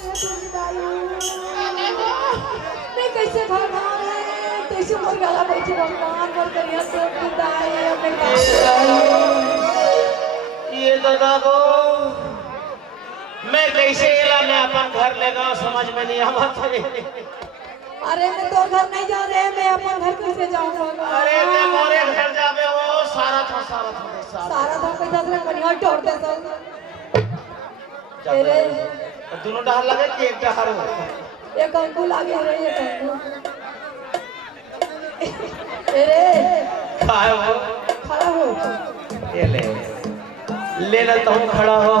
मैं कैसे भगवान है कैसे मोर गला बैठी भगवान मोर करिया तो विदाई अपने ये दादा को मैं कैसे एला मैं अपन घर ले गया समझ में नहीं आवत है। अरे मैं तो घर नहीं जा रहे मैं अपन घर कैसे जाऊंगा। अरे ते मोरे घर जावे वो सारा था सारा था पैसा से बढ़िया टोड़ दे सब तेरे दोनों डहर लगे कि एक डहर हो एक अंकुल आगे रहे एक अंकुल तेरे खाए हो खड़ा हो ये ले ले तो खड़ा हो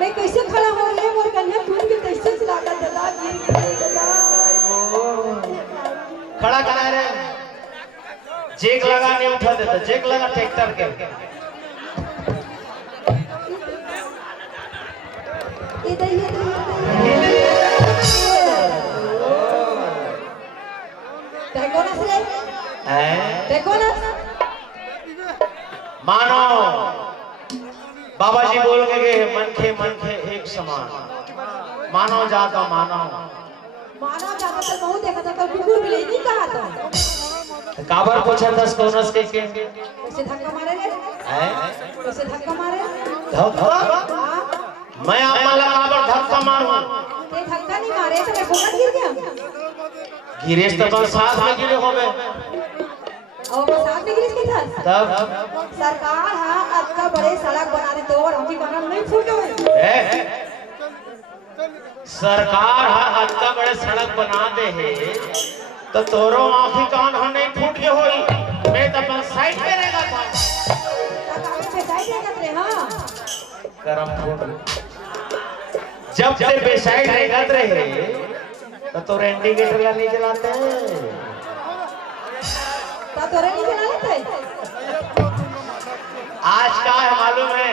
मैं कैसे खड़ा हो रही मोर कन्या खून के कैसे चलाता दादा गिर दादा खड़ा करा रे जेक लगा नहीं उठा देता जेक लगा ट्रैक्टर के इधर देखो ना से देखो ना मानो बाबा जी बोल के गए मन खे एक समान मानो जाता मानो तो बहुत देखा था तो कुकुर भी नहीं कहा था काबर पूछा था कौनस के कैसे धक्का मारे रे कैसे धक्का मारे धक्का मैं आप माला काबर धक्का मारूं ते धक्का नहीं मारे तो मैं ठोकर गिर गया गिरेश तो बरसात में गिरे होवे और बरसात में गिरीश के था तब सरकार हां अच्छा बड़े सड़क बना दे तो और हमकी कमर नहीं फूट गए सरकार अच्छा बड़े सड़क बना दे है तो तोरो आंखी कान हम नहीं फूट के होई मैं तो अपन साइड पे रहेगा था सरकार पे साइड देगा रे हां करम फूट जब से बेसाइड रहत रहे तो तोरे इंडिकेटर ला नहीं जलाते ता तोरे नहीं चला लेते आज का है मालूम है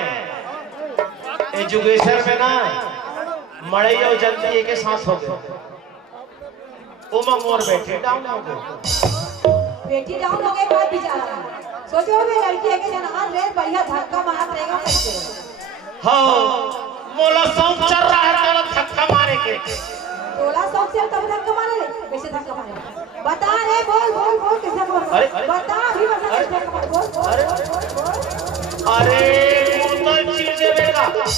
एजुकेशन में ना मड़ई और जल्दी एक सांस हो गए उमा मोर बैठे डाउन हो गए बेटी डाउन हो गए बात बेचारा सोचो वे लड़की है के जनान रे बढ़िया धक्का मारत रहेगा कैसे हाँ मोला शौक चल रहा है तो धक्का मारे के तोला शौक से तब धक्का मारे रे कैसे धक्का मारे बता रे बोल कैसे धक्का मारे बता भी बता कैसे धक्का मारे बोल अरे मुंतल चीर देवेगा मुंतल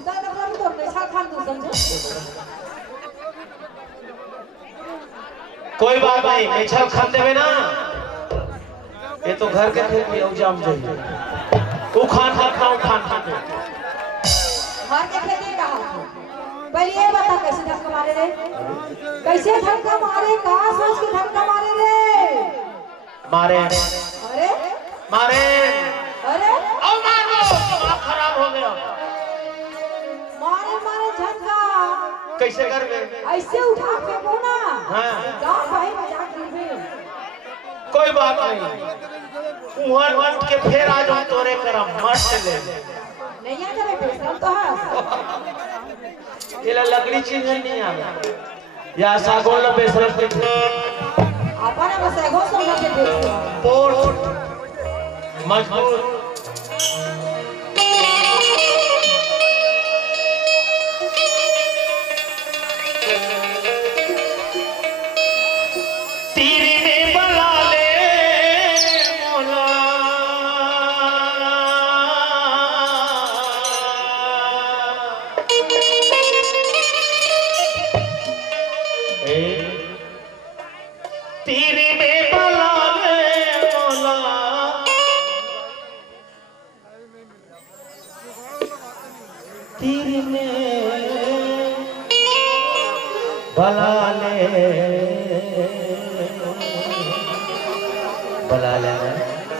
मतलब तो पैसा खान तू समझे कोई बात नहीं मेछल खान देवे ना ये तो घर के खेत में उजाम जाइए उखान घर के खेती का पहले ये बता कैसे धक्का मारे रे कैसे धक्का मारे कहां सोच के धक्का मारे रे मारे अरे ओ मारो दिमाग खराब हो गया मारे झटका कैसे कर बे ऐसे उठा फेंको ना हां गांव भाई मजाक गिरबे कोई बात नहीं उहन के फेर आ जाऊं तोरे करम मस्त ले नहीं आ जावे बेशरम तो है ये लकड़ी चीज नहीं आवे या सागोल बेशरम के अपन बस एगो सोना के देख पोट मजबूत तीरी में बला ले मौला तीरी में बला ले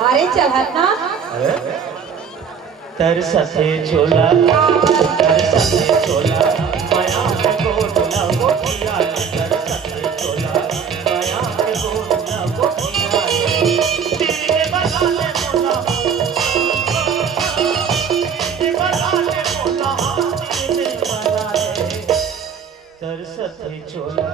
अरे चढ़त ना तरसते चोला तरसते चोला माया में गोला गोटिया तरसते चोला माया में गोला गोटिया तेरे बसाले मोला तेरे बसाले मोला तेरे बसाले तरसते चोला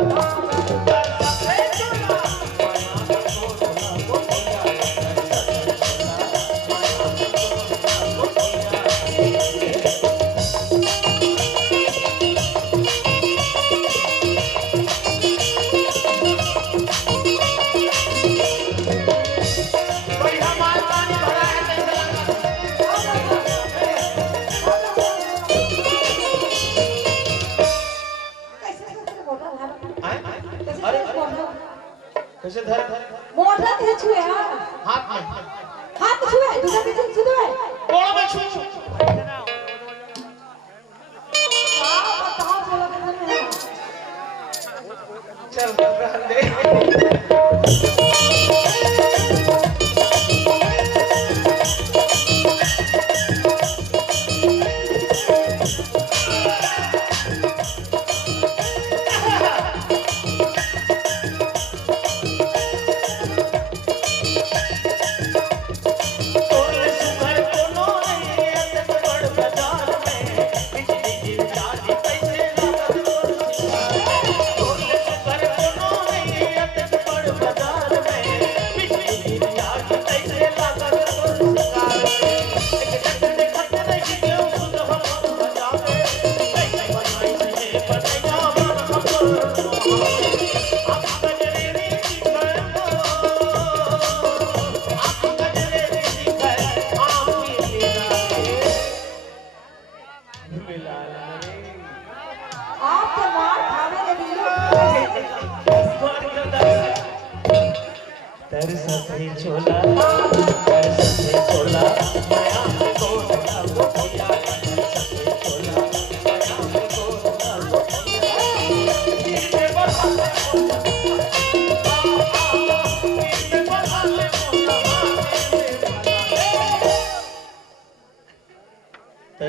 कैसे धर मोटा कैसे छुए हां हाथ में छुए दूसरा के छुए गोड़ में छू बताओ बोलो चल दे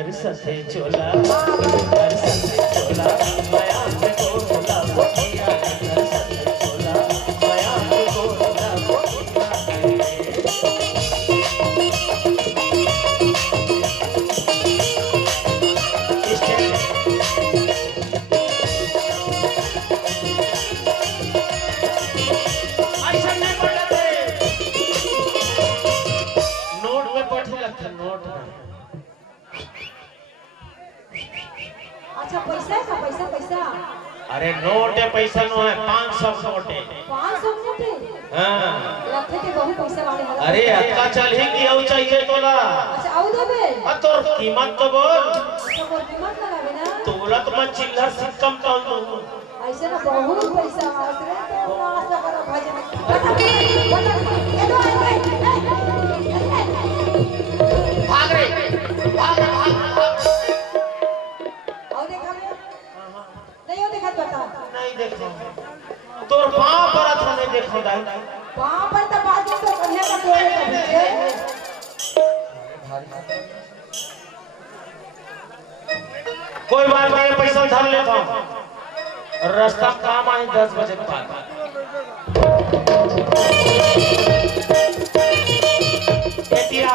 तरसते चोला तरसते चोला माया में कोला कोठिया तरसते चोला माया में कोला कोठिया ऐसा नहीं पढ़ते नोट में पढ़ लगता नोट अच्छा पैसा का पैसा पैसा अरे नोट है पैसा नो है 500 नोट है 500 नोट हां लगते के बहुत पैसा वाले हैं अरे अक्का चल ही की आउ चाहिए तोला अच्छा आउ देबे तोर कीमत तो बोल अच्छा बोल कीमत लगावे ना तोला तो मैं चिल्लर सिक्कम तो दूं ऐसे ना बहुत पैसा आसरे तो आशा करो भजन बता ये तो भाग रे भाग और देखा नहीं हो देखा बता नहीं देखो तोर पांव पर तो नहीं देखो दाई वहां पर तो बात तो कन्या का तोड़े का पीछे कोई बात नहीं पैसा धर लेता हूं रास्ता काम आए 10 बजे के बाद एटिया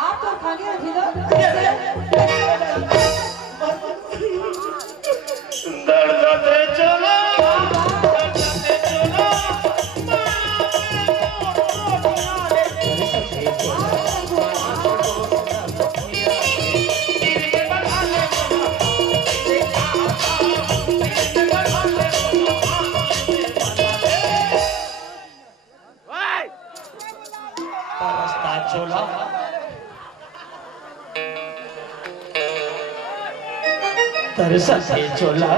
आप तो खाने भिलो दर्द चलो तरसते चोला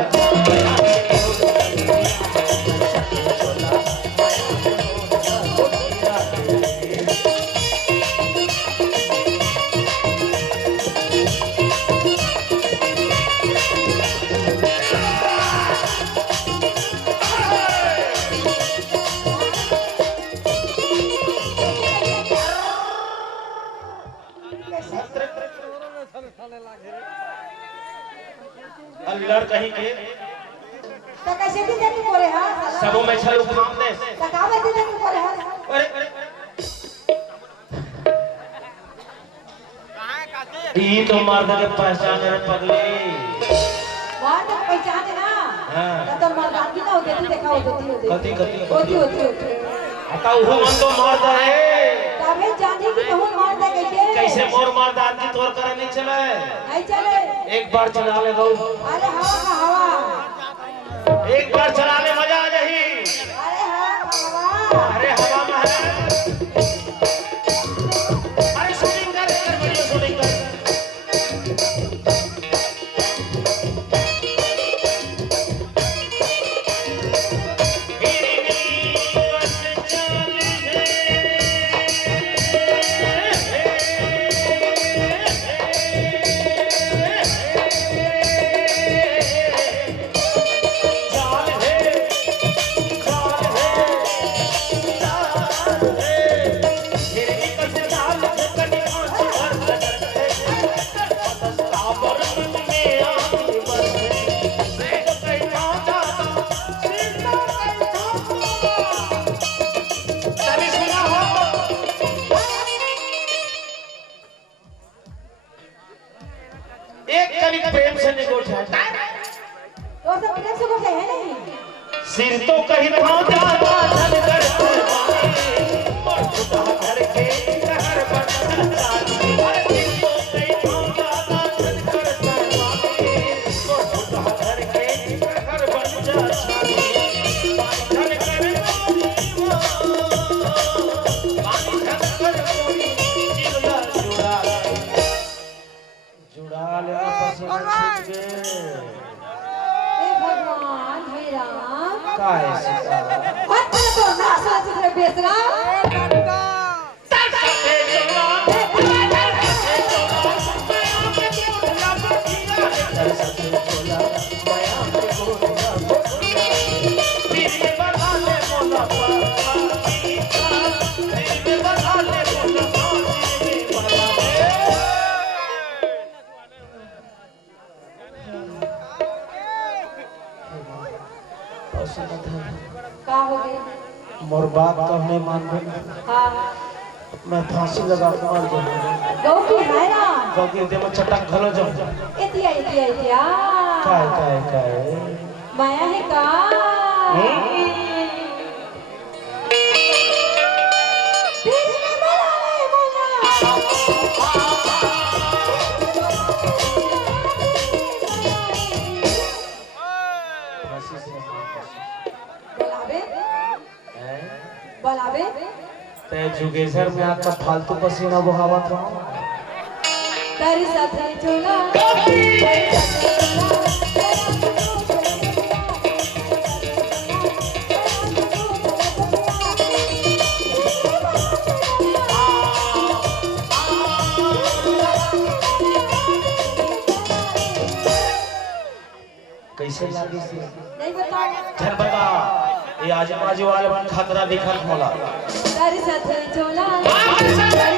अल्लड़ कहीं के तो कैसे भी देखी करे हां सबो में छल उखाम दे तकावे भी देखी करे हां अरे ई तो मर्द के पहचान रे पगली मर्द पहचान ना हां तो मर्दान की ना होती देखा होती होती आता वो मन तो मर्द है तबे जाने की कहूं मर्द है कैसे मोर मर्दान की तोर करे नहीं चले नहीं चले एक बार चला ले दो अरे हवा का हवा एक बार चला ले मजा आ जाही अरे हवा का हवा अरे हवा में है अरे शूटिंग कर बढ़िया शूटिंग कर प्रेम से निगोठा तो सब प्रेम से बोलते हैं नहीं सिर तो कहीं था जाता चल कर घर के घर बनता अरे सिर तो कहीं था जाता चल कर घर के घर बन जा जुड़ा लेना पसंद भगवान हे राम का ऐसी अच्छा तो ना सोच रहे बेसरा का हो गया मोर बात कहने मान गए हां मैं फांसी लगा के मार जाऊंगा गौ की है ना क्योंकि दे में चटक घलो जाऊंगा इतिया काय माया है का दिल में बुलावे बुलावे ते जुगेसर में आपका फालतू पसीना बहावत रहा तेरी साथे चला कैसे लागी सी नहीं बता चल बता ये आजू बाजू वाले बन खतरा दिखल मोला तेरी साथे चला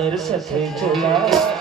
तरसत है चोला